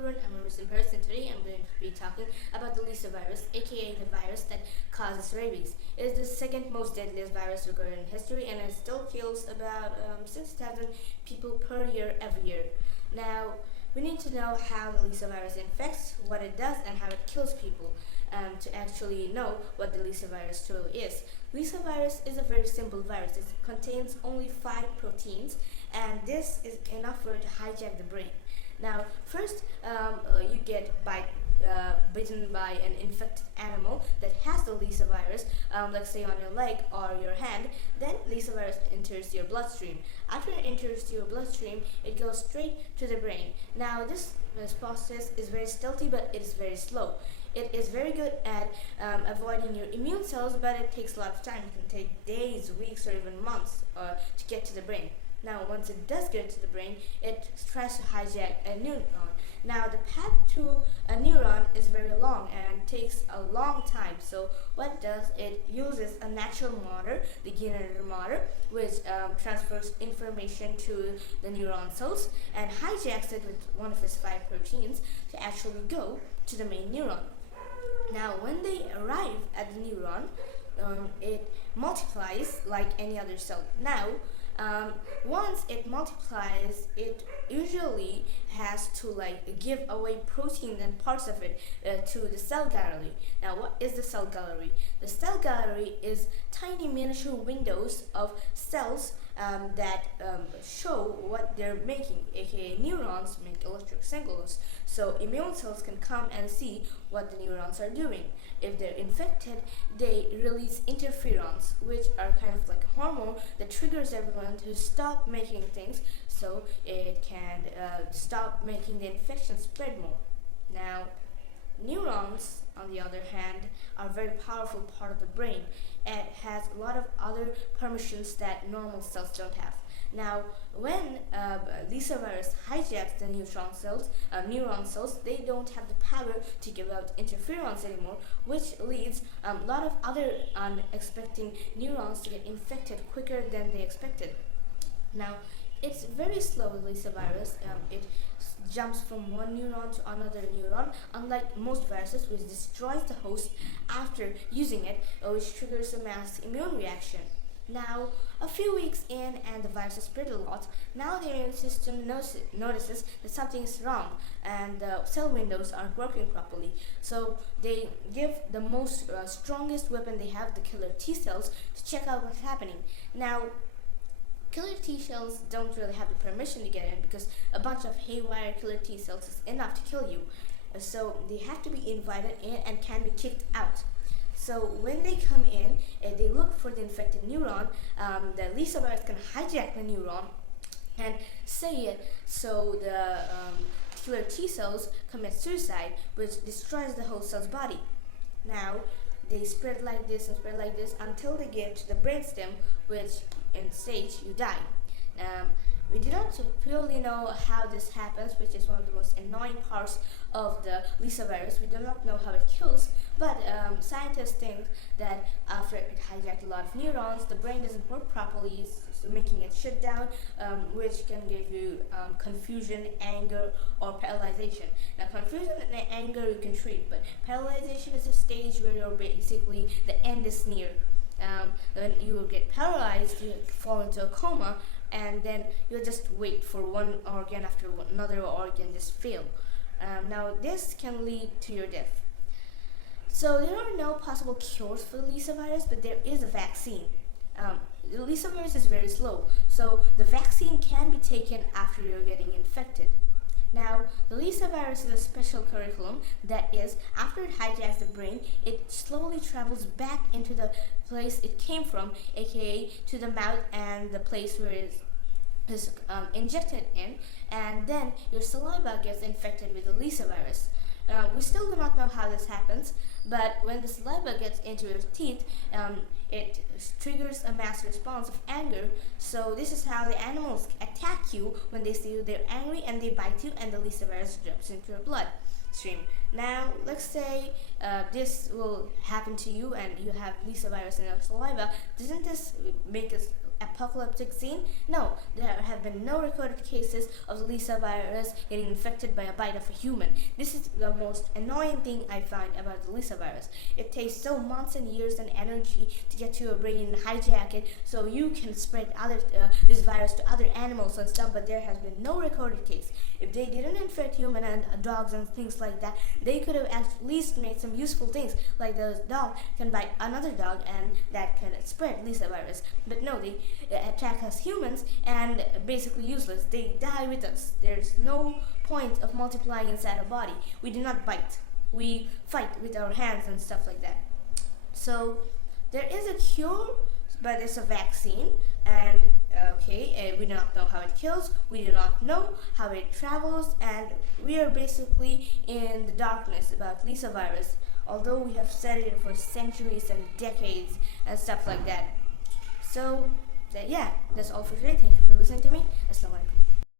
everyone, I'm a recent person. Today I'm going to be talking about the Lyssa virus, aka the virus that causes rabies. It is the second most deadliest virus recorded in history, and it still kills about 6,000 people per year every year. Now, we need to know how the Lyssa virus infects, what it does, and how it kills people. To actually know what the Lyssa virus truly is. Lyssa virus is a very simple virus. It contains only 5 proteins, and this is enough for it to hijack the brain. Now, first, you get bitten by an infected animal that has the Lyssa virus, like say on your leg or your hand. Then Lyssa virus enters your bloodstream. After it enters your bloodstream, it goes straight to the brain. Now, this process is very stealthy, but it is very slow. It is very good at avoiding your immune cells, but it takes a lot of time. It can take days, weeks, or even months to get to the brain. Now, once it does get to the brain, it tries to hijack a neuron. Now, the path to a neuron is very long and takes a long time. So, what it does, it uses a natural motor, the generator motor, which transfers information to the neuron cells and hijacks it with one of its 5 proteins to actually go to the main neuron. Now, when they arrive at the neuron, it multiplies like any other cell. Now, once it multiplies, it usually has to give away protein and parts of it to the cell gallery. Now, what is the cell gallery? The cell gallery is tiny miniature windows of cells that show what they're making, aka neurons make electric signals. So immune cells can come and see what the neurons are doing. If they're infected, they release interferons, which are kind of like a hormone that triggers everyone to stop making things so it can stop making the infection spread more. Now, neurons, on the other hand, are a very powerful part of the brain. It has a lot of other permissions that normal cells don't have. Now, when Lyssa virus hijacks the neuron cells, they don't have the power to give out interferons anymore, which leads a lot of other unexpected neurons to get infected quicker than they expected. Now, it's very slow with Lyssa virus. It jumps from one neuron to another neuron, unlike most viruses, which destroys the host after using it, which triggers a mass immune reaction. Now, a few weeks in and the virus has spread a lot, now the immune system notices that something is wrong and the cell windows aren't working properly. So they give the most strongest weapon they have, the killer T cells, to check out what's happening. Now, killer T cells don't really have the permission to get in because a bunch of haywire killer T cells is enough to kill you. So they have to be invited in and can be kicked out. So when they come in, they look for the infected neuron. The Lyssa virus can hijack the neuron and say it, so the killer T cells commit suicide, which destroys the whole cell's body. Now, they spread like this and spread like this until they get to the brainstem, which in stage you die. We do not purely know how this happens, which is one of the most annoying parts of the Lyssa virus. We do not know how it kills, but scientists think that after it hijacked a lot of neurons, the brain doesn't work properly, so making it shut down, which can give you confusion, anger, or paralyzation. Now, confusion and anger you can treat, but paralyzation is a stage where you're basically, the end is near. When you will get paralyzed, you fall into a coma, and then you'll just wait for one organ after another organ just fail. Now, this can lead to your death. So there are no possible cures for the Lyssa virus, but there is a vaccine. The Lyssa virus is very slow, so the vaccine can be taken after you're getting infected. Now, the Lyssa virus is a special curriculum that is, after it hijacks the brain, it slowly travels back into the place it came from, aka to the mouth and the place where it is injected in, and then your saliva gets infected with the Lyssa virus. We still do not know how this happens, but when the saliva gets into your teeth, it triggers a mass response of anger. So this is how the animals attack you when they see you. They're angry and they bite you, and the Lyssa virus drops into your bloodstream. Now, let's say this will happen to you and you have Lyssa virus in your saliva. Doesn't this make us apocalyptic scene? No, there have been no recorded cases of the Lyssa virus getting infected by a bite of a human. This is the most annoying thing I find about the Lyssa virus. It takes so months and years and energy to get to your brain and hijack it so you can spread this virus to other animals and stuff, but there has been no recorded case. If they didn't infect human and dogs and things like that, they could have at least made some useful things, like the dog can bite another dog and that can spread Lyssa virus. But no, they attack us humans and basically useless. They die with us. There's no point of multiplying inside a body. We do not bite. We fight with our hands and stuff like that. So there is a cure, but it's a vaccine, and we do not know how it kills, we do not know how it travels, and we are basically in the darkness about Lyssa virus, although we have studied it for centuries and decades and stuff like that. So, that's all for today. Thank you for listening to me. Assalamu alaikum.